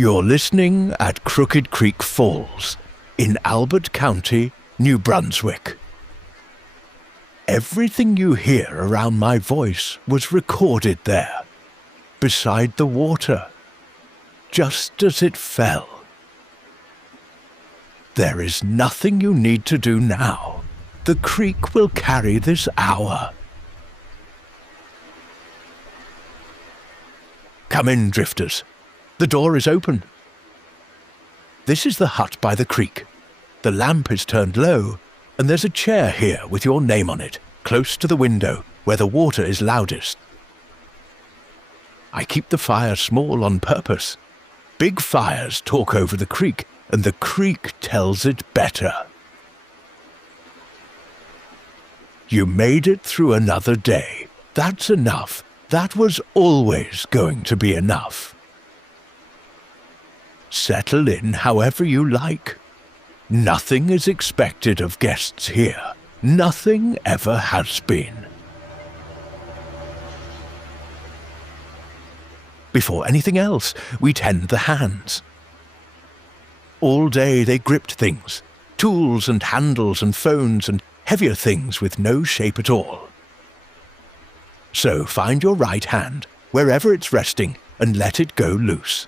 You're listening at Crooked Creek Falls in Albert County, New Brunswick. Everything you hear around my voice was recorded there, beside the water, just as it fell. There is nothing you need to do now. The creek will carry this hour. Come in, drifters. The door is open. This is the hut by the creek. The lamp is turned low, and there's a chair here with your name on it, close to the window, where the water is loudest. I keep the fire small on purpose. Big fires talk over the creek, and the creek tells it better. You made it through another day. That's enough. That was always going to be enough. Settle in however you like. Nothing is expected of guests here. Nothing ever has been. Before anything else, we tend the hands. All day they gripped things, tools and handles and phones and heavier things with no shape at all. So find your right hand, wherever it's resting, and let it go loose.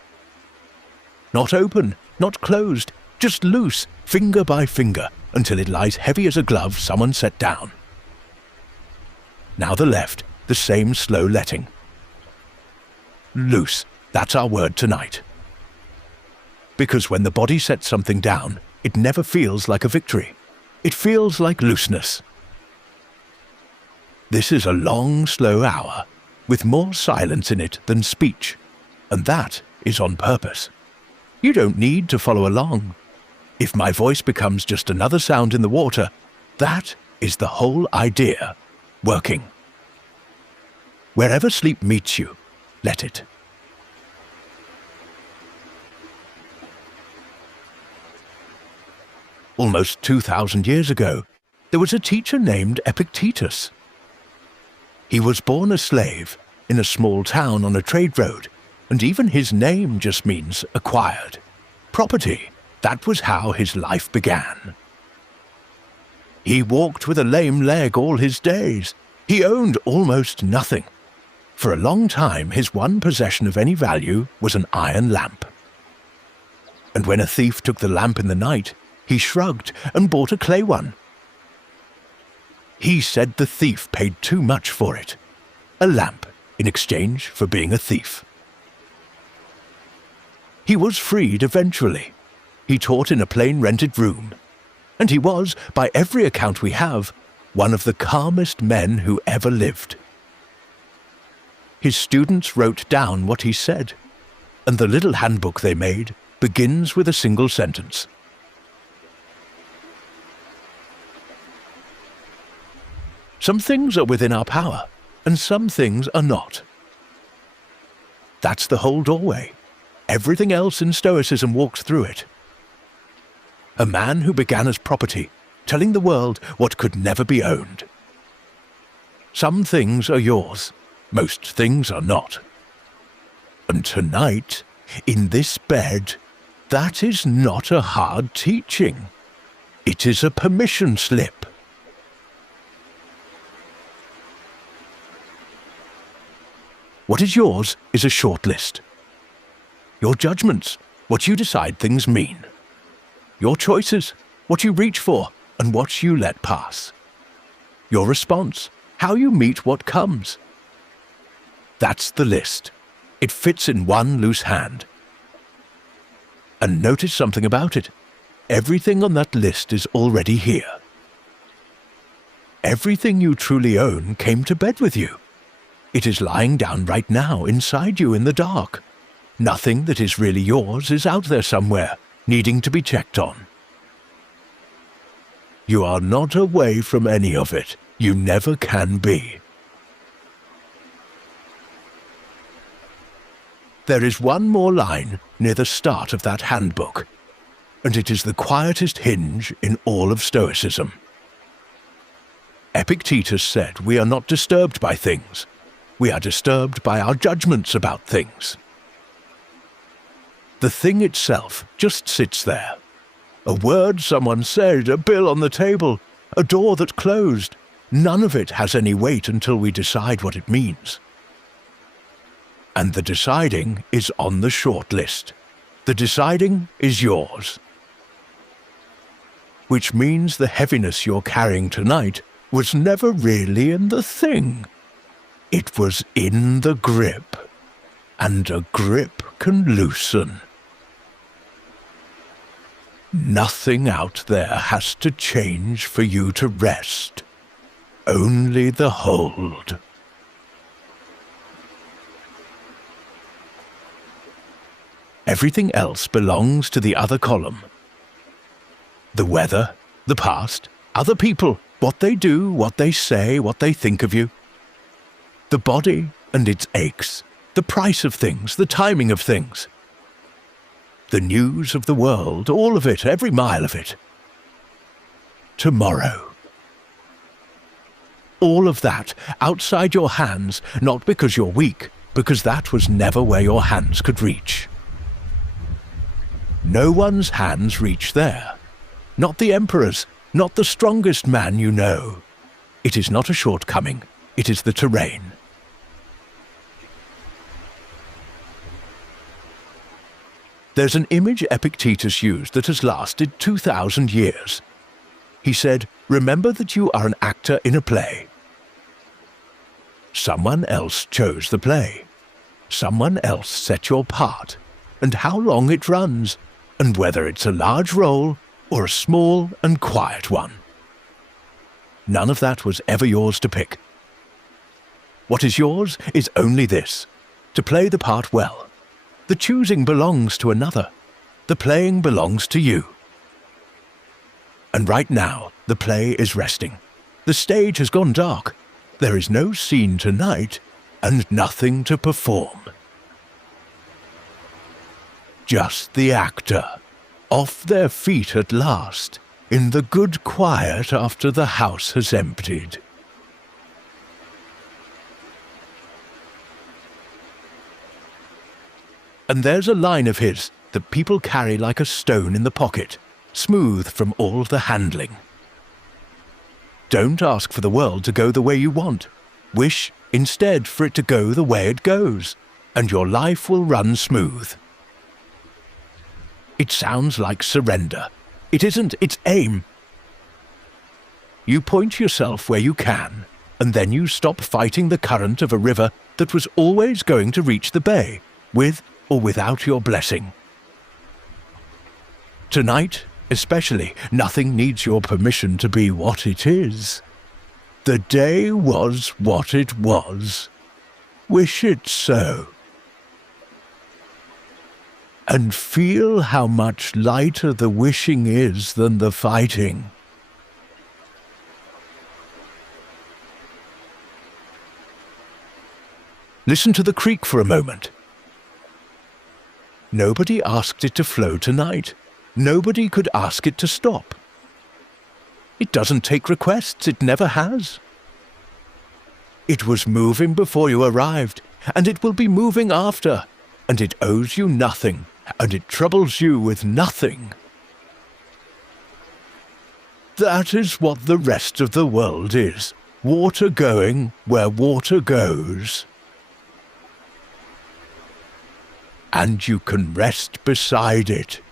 Not open, not closed, just loose, finger by finger, until it lies heavy as a glove someone set down. Now the left, the same slow letting. Loose, that's our word tonight. Because when the body sets something down, it never feels like a victory. It feels like looseness. This is a long, slow hour, with more silence in it than speech, and that is on purpose. You don't need to follow along. If my voice becomes just another sound in the water, that is the whole idea, working. Wherever sleep meets you, let it. Almost 2,000 years ago, there was a teacher named Epictetus. He was born a slave in a small town on a trade road, and even his name just means acquired. Property, that was how his life began. He walked with a lame leg all his days. He owned almost nothing. For a long time, his one possession of any value was an iron lamp. And when a thief took the lamp in the night, he shrugged and bought a clay one. He said the thief paid too much for it. A lamp in exchange for being a thief. He was freed eventually. He taught in a plain rented room. And he was, by every account we have, one of the calmest men who ever lived. His students wrote down what he said, and the little handbook they made begins with a single sentence. Some things are within our power, and some things are not. That's the whole doorway. Everything else in Stoicism walks through it. A man who began as property, telling the world what could never be owned. Some things are yours, most things are not. And tonight, in this bed, that is not a hard teaching. It is a permission slip. What is yours is a short list. Your judgments, what you decide things mean. Your choices, what you reach for and what you let pass. Your response, how you meet what comes. That's the list. It fits in one loose hand. And notice something about it. Everything on that list is already here. Everything you truly own came to bed with you. It is lying down right now inside you in the dark. Nothing that is really yours is out there somewhere, needing to be checked on. You are not away from any of it. You never can be. There is one more line near the start of that handbook, and it is the quietest hinge in all of Stoicism. Epictetus said we are not disturbed by things. We are disturbed by our judgments about things. The thing itself just sits there. A word someone said, a bill on the table, a door that closed. None of it has any weight until we decide what it means. And the deciding is on the short list. The deciding is yours. Which means the heaviness you're carrying tonight was never really in the thing. It was in the grip. And a grip can loosen. Nothing out there has to change for you to rest. Only the hold. Everything else belongs to the other column. The weather, the past, other people, what they do, what they say, what they think of you. The body and its aches, the price of things, the timing of things. The news of the world, all of it, every mile of it. Tomorrow. All of that outside your hands, not because you're weak, because that was never where your hands could reach. No one's hands reach there. Not the emperor's, not the strongest man you know. It is not a shortcoming, it is the terrain. There's an image Epictetus used that has lasted 2,000 years. He said, "Remember that you are an actor in a play." Someone else chose the play. Someone else set your part, and how long it runs, and whether it's a large role or a small and quiet one. None of that was ever yours to pick. What is yours is only this, to play the part well. The choosing belongs to another. The playing belongs to you. And right now, the play is resting. The stage has gone dark. There is no scene tonight, and nothing to perform. Just the actor, off their feet at last, in the good quiet after the house has emptied. And there's a line of his that people carry like a stone in the pocket, smooth from all the handling. Don't ask for the world to go the way you want. Wish, instead, for it to go the way it goes, and your life will run smooth. It sounds like surrender. It isn't, it's aim. You point yourself where you can, and then you stop fighting the current of a river that was always going to reach the bay, with or without your blessing. Tonight, especially, nothing needs your permission to be what it is. The day was what it was. Wish it so. And feel how much lighter the wishing is than the fighting. Listen to the creek for a moment. Nobody asked it to flow tonight. Nobody could ask it to stop. It doesn't take requests, it never has. It was moving before you arrived, and it will be moving after, and it owes you nothing, and it troubles you with nothing. That is what the rest of the world is, water going where water goes. And you can rest beside it.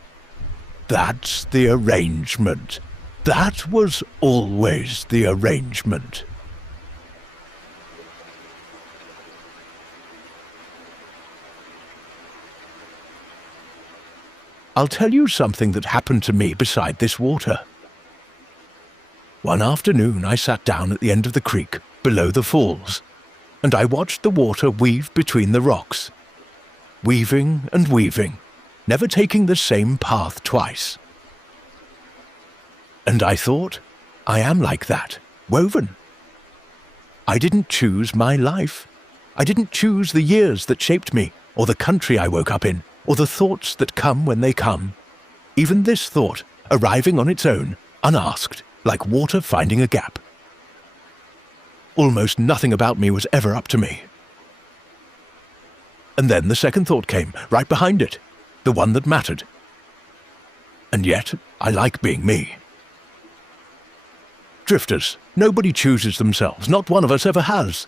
That's the arrangement. That was always the arrangement. I'll tell you something that happened to me beside this water. One afternoon I sat down at the end of the creek, below the falls, and I watched the water weave between the rocks. Weaving and weaving, never taking the same path twice. And I thought, I am like that, woven. I didn't choose my life. I didn't choose the years that shaped me, or the country I woke up in, or the thoughts that come when they come. Even this thought, arriving on its own, unasked, like water finding a gap. Almost nothing about me was ever up to me. And then the second thought came, right behind it. the one that mattered. And yet, I like being me. Drifters, nobody chooses themselves, not one of us ever has.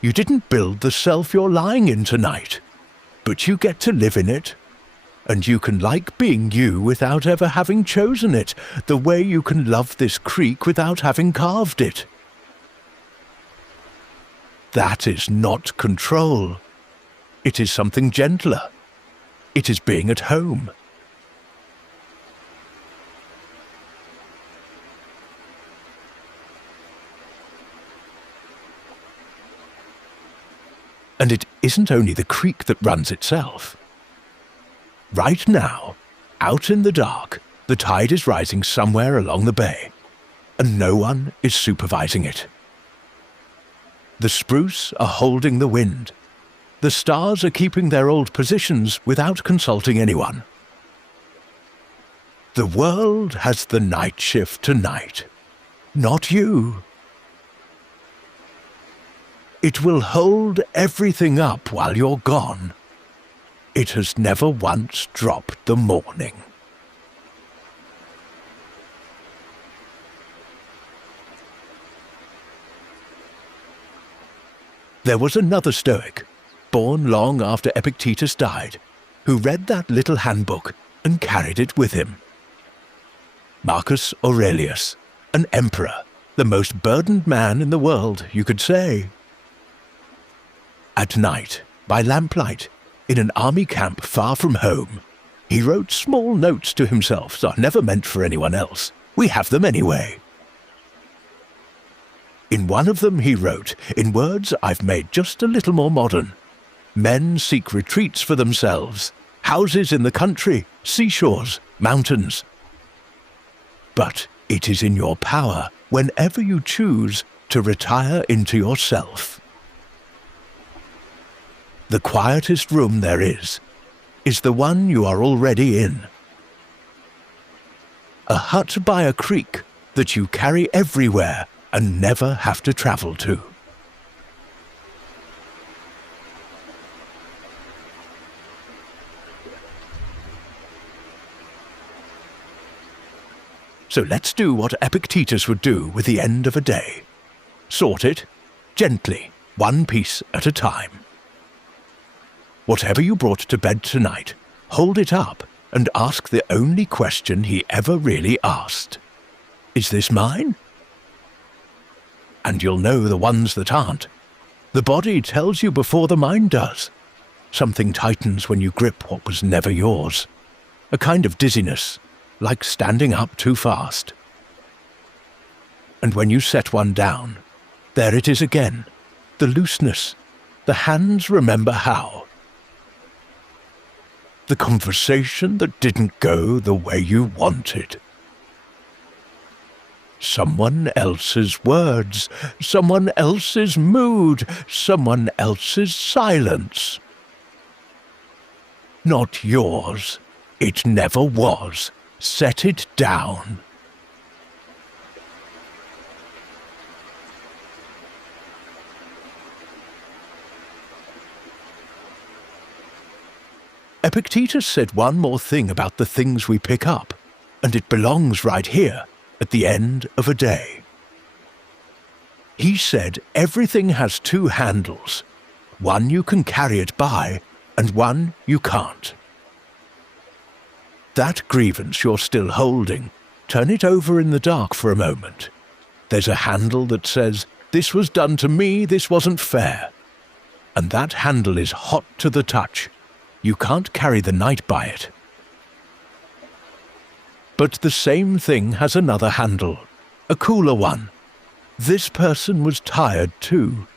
You didn't build the self you're lying in tonight, but you get to live in it. And you can like being you without ever having chosen it, the way you can love this creek without having carved it. That is not control. It is something gentler. It is being at home. And it isn't only the creek that runs itself. Right now, out in the dark, the tide is rising somewhere along the bay, and no one is supervising it. The spruce are holding the wind. The stars are keeping their old positions without consulting anyone. The world has the night shift tonight, not you. It will hold everything up while you're gone. It has never once dropped the morning. There was another Stoic, born long after Epictetus died, who read that little handbook and carried it with him. Marcus Aurelius, an emperor, the most burdened man in the world, you could say. At night, by lamplight, in an army camp far from home, he wrote small notes to himself that are never meant for anyone else. We have them anyway. In one of them he wrote, in words I've made just a little more modern, "Men seek retreats for themselves, houses in the country, seashores, mountains. But it is in your power, whenever you choose, to retire into yourself. The quietest room there is the one you are already in. A hut by a creek that you carry everywhere and never have to travel to." So let's do what Epictetus would do with the end of a day. Sort it, gently, one piece at a time. Whatever you brought to bed tonight, hold it up and ask the only question he ever really asked. Is this mine? And you'll know the ones that aren't. The body tells you before the mind does. Something tightens when you grip what was never yours. A kind of dizziness, like standing up too fast. And when you set one down, there it is again, the looseness. The hands remember how. The conversation that didn't go the way you wanted. Someone else's words, someone else's mood, someone else's silence. Not yours. It never was. Set it down. Epictetus said one more thing about the things we pick up, and it belongs right here, at the end of a day. He said everything has two handles, one you can carry it by, and one you can't. That grievance you're still holding, turn it over in the dark for a moment. There's a handle that says, "This was done to me, this wasn't fair." And that handle is hot to the touch. You can't carry the night by it. But the same thing has another handle, a cooler one. This person was tired too.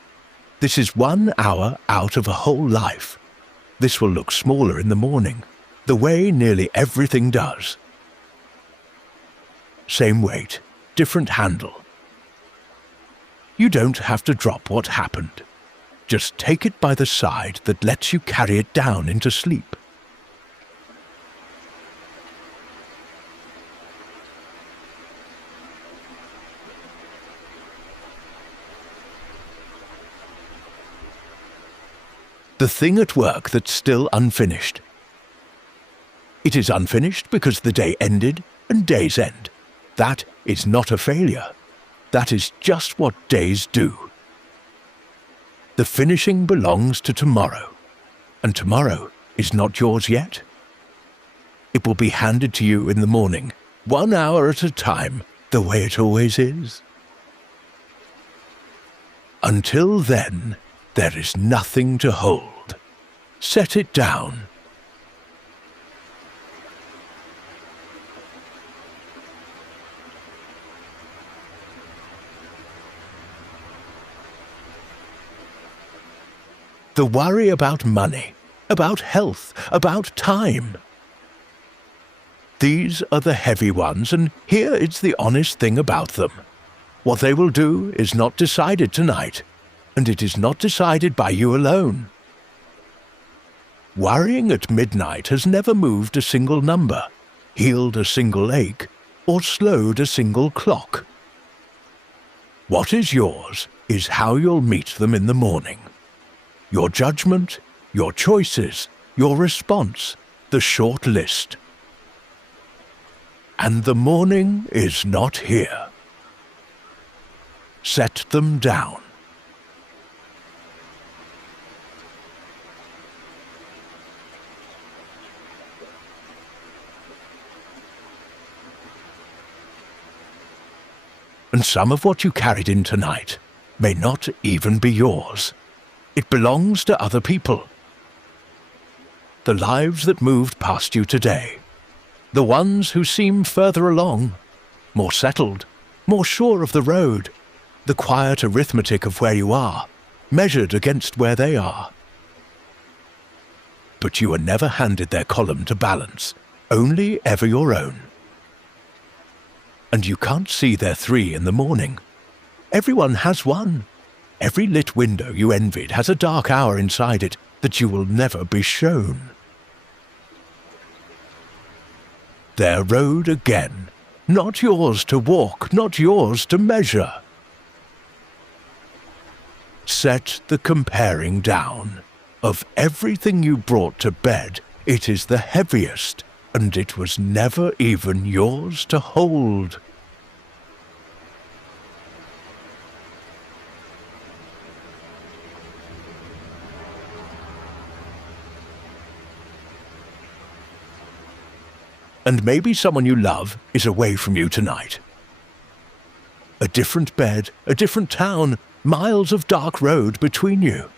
This is 1 hour out of a whole life. This will look smaller in the morning, the way nearly everything does. Same weight, different handle. You don't have to drop what happened. Just take it by the side that lets you carry it down into sleep. The thing at work that's still unfinished. It is unfinished because the day ended and days end. That is not a failure. That is just what days do. The finishing belongs to tomorrow, and tomorrow is not yours yet. It will be handed to you in the morning, 1 hour at a time, the way it always is. Until then, there is nothing to hold. Set it down. The worry about money, about health, about time. These are the heavy ones, and here is the honest thing about them. What they will do is not decided tonight, and it is not decided by you alone. Worrying at midnight has never moved a single number, healed a single ache, or slowed a single clock. What is yours is how you'll meet them in the morning. Your judgment, your choices, your response, the short list. And the morning is not here. Set them down. And some of what you carried in tonight may not even be yours. It belongs to other people. The lives that moved past you today, the ones who seem further along, more settled, more sure of the road, the quiet arithmetic of where you are, measured against where they are. But you were never handed their column to balance, only ever your own. And you can't see their 3 in the morning. Everyone has one. Every lit window you envied has a dark hour inside it that you will never be shown. Their road again, not yours to walk, not yours to measure. Set the comparing down. Of everything you brought to bed, it is the heaviest, and it was never even yours to hold. And maybe someone you love is away from you tonight. A different bed, a different town, miles of dark road between you.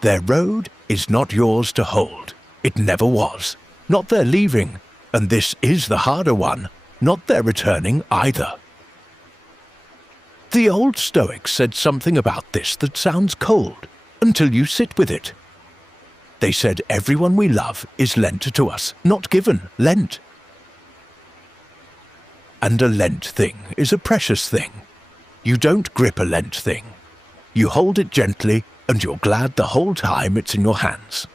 Their road is not yours to hold. It never was. Not their leaving, and this is the harder one, not their returning either. The old Stoics said something about this that sounds cold, until you sit with it. They said everyone we love is lent to us, not given, lent. And a lent thing is a precious thing. You don't grip a lent thing. You hold it gently, and you're glad the whole time it's in your hands.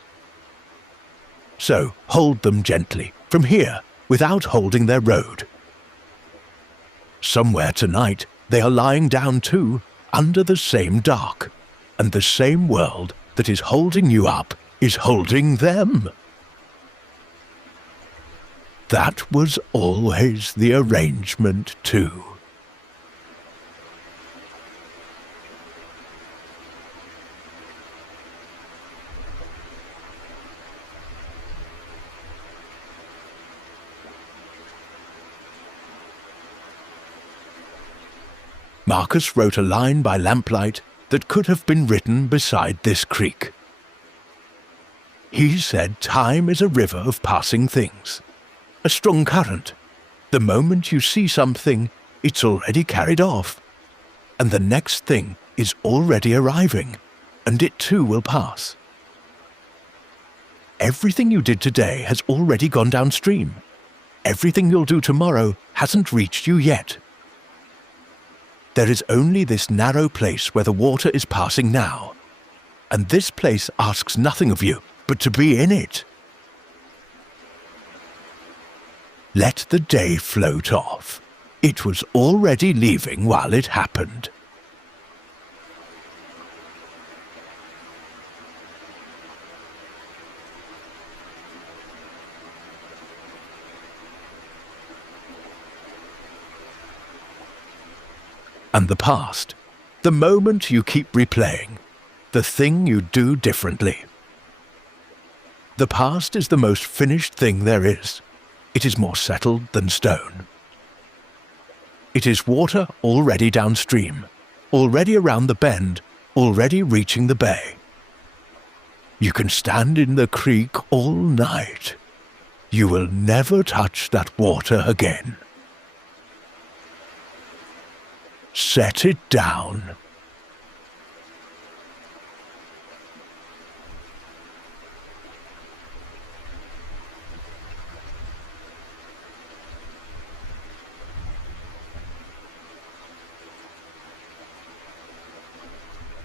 So hold them gently, from here, without holding their road. Somewhere tonight they are lying down too, under the same dark, and the same world that is holding you up is holding them. That was always the arrangement too. Marcus wrote a line by lamplight that could have been written beside this creek. He said time is a river of passing things, a strong current. The moment you see something, it's already carried off, and the next thing is already arriving, and it too will pass. Everything you did today has already gone downstream. Everything you'll do tomorrow hasn't reached you yet. There is only this narrow place where the water is passing now, and this place asks nothing of you but to be in it. Let the day float off. It was already leaving while it happened. And the past, the moment you keep replaying, the thing you do differently. The past is the most finished thing there is. It is more settled than stone. It is water already downstream, already around the bend, already reaching the bay. You can stand in the creek all night. You will never touch that water again. Set it down.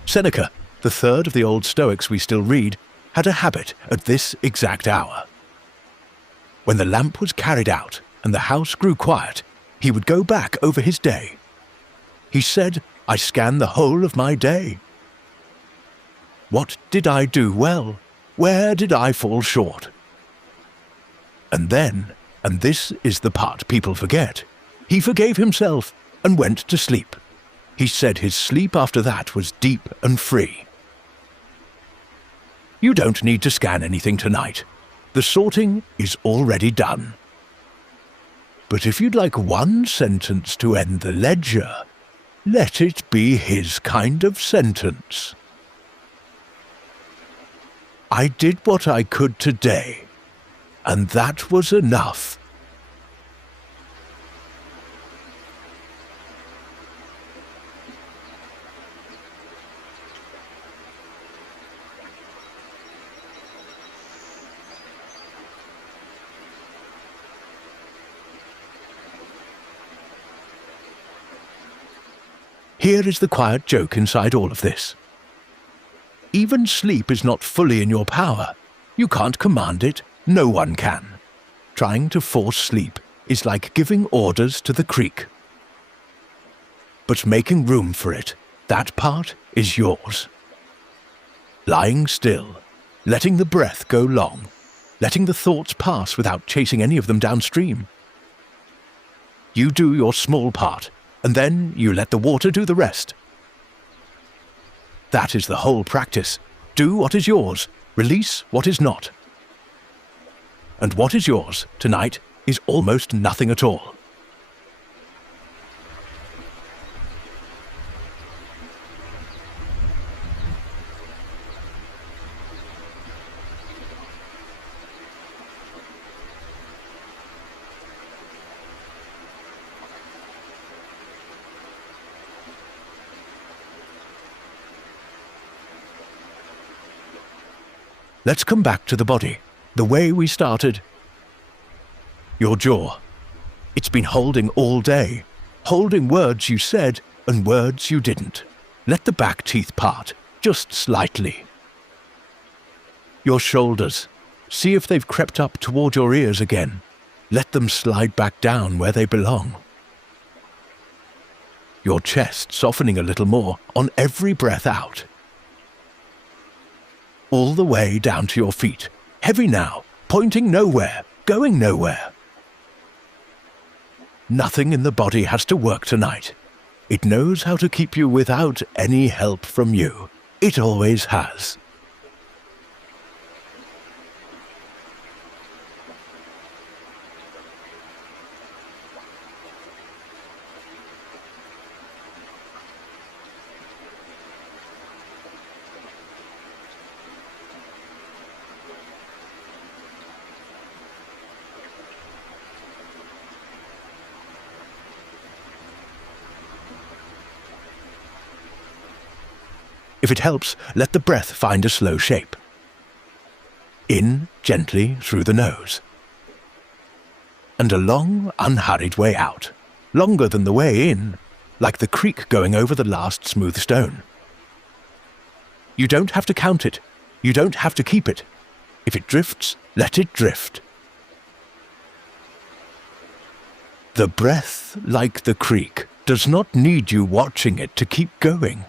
Seneca, the third of the old Stoics we still read, had a habit at this exact hour. When the lamp was carried out and the house grew quiet, he would go back over his day. He said, "I scan the whole of my day. What did I do well? Where did I fall short?" And then, and this is the part people forget, he forgave himself and went to sleep. He said his sleep after that was deep and free. You don't need to scan anything tonight. The sorting is already done. But if you'd like one sentence to end the ledger, let it be his kind of sentence. I did what I could today, and that was enough. Here is the quiet joke inside all of this. Even sleep is not fully in your power. You can't command it. No one can. Trying to force sleep is like giving orders to the creek. But making room for it, that part is yours. Lying still, letting the breath go long, letting the thoughts pass without chasing any of them downstream. You do your small part, and then you let the water do the rest. That is the whole practice. Do what is yours, release what is not. And what is yours tonight is almost nothing at all. Let's come back to the body, the way we started. Your jaw. It's been holding all day, holding words you said and words you didn't. Let the back teeth part, just slightly. Your shoulders. See if they've crept up toward your ears again. Let them slide back down where they belong. Your chest softening a little more on every breath out. All the way down to your feet, heavy now, pointing nowhere, going nowhere. Nothing in the body has to work tonight. It knows how to keep you without any help from you. It always has. If it helps, let the breath find a slow shape. In gently through the nose. And a long, unhurried way out, longer than the way in, like the creek going over the last smooth stone. You don't have to count it. You don't have to keep it. If it drifts, let it drift. The breath, like the creek, does not need you watching it to keep going.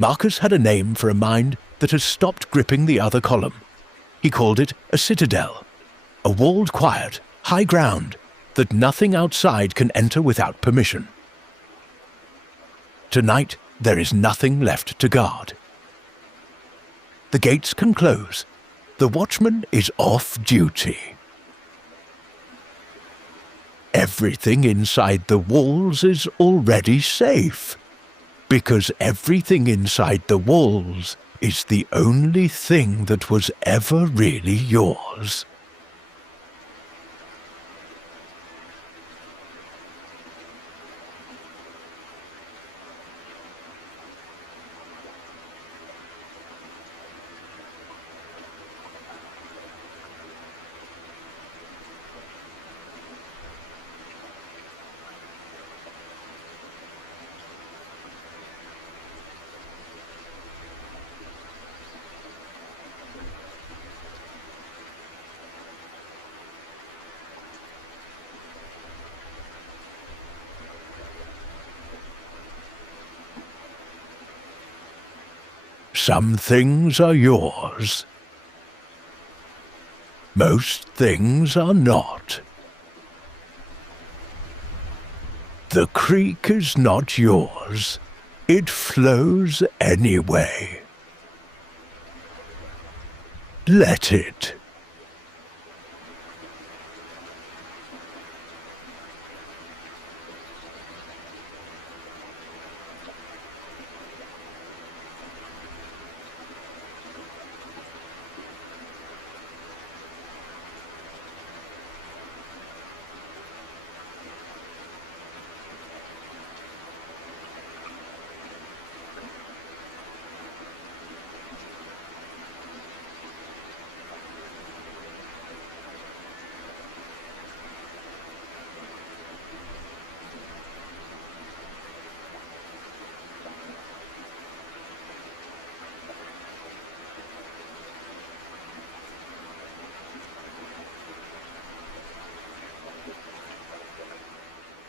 Marcus had a name for a mind that has stopped gripping the other column. He called it a citadel, a walled quiet, high ground that nothing outside can enter without permission. Tonight, there is nothing left to guard. The gates can close. The watchman is off duty. Everything inside the walls is already safe, because everything inside the walls is the only thing that was ever really yours. Some things are yours. Most things are not. The creek is not yours. It flows anyway. Let it.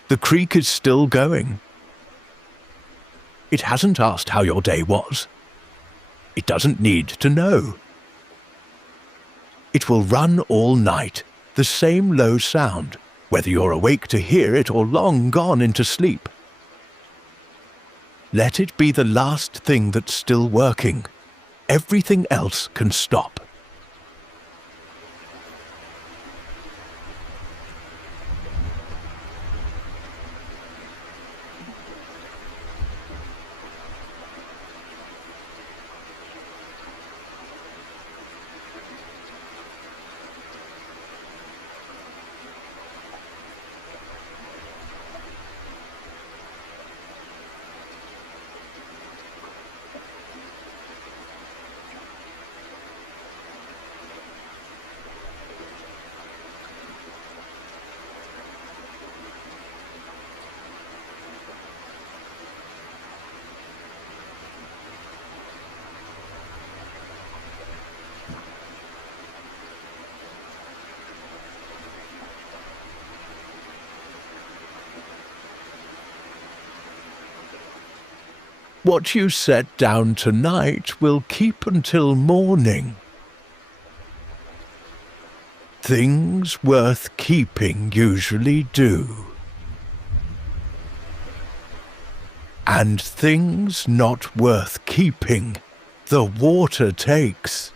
The creek is still going. It hasn't asked how your day was. It doesn't need to know. It will run all night, the same low sound, whether you're awake to hear it or long gone into sleep. Let it be the last thing that's still working. Everything else can stop. What you set down tonight will keep until morning. Things worth keeping usually do. And things not worth keeping, the water takes.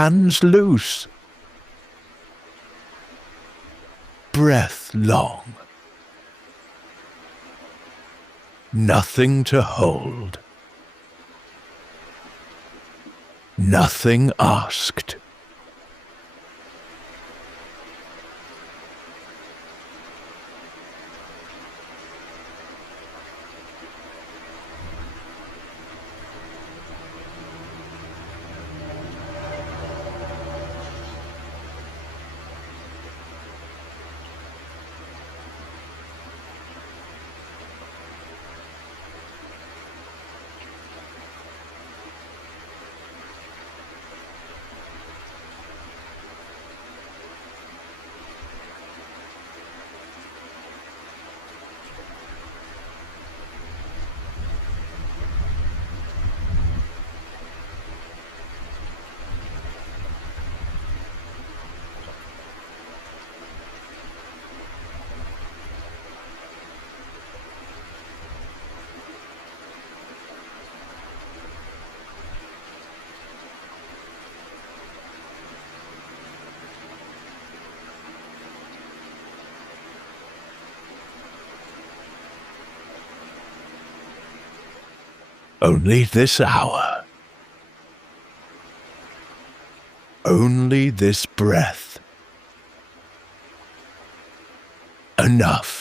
hands loose. Breath long. Nothing to hold. Nothing asked. Only this hour. Only this breath. Enough.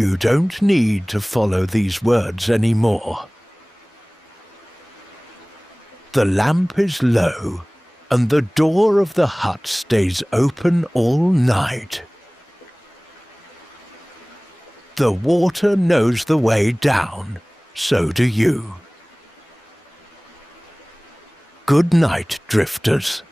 You don't need to follow these words anymore. The lamp is low, and the door of the hut stays open all night. The water knows the way down, so do you. Good night, drifters.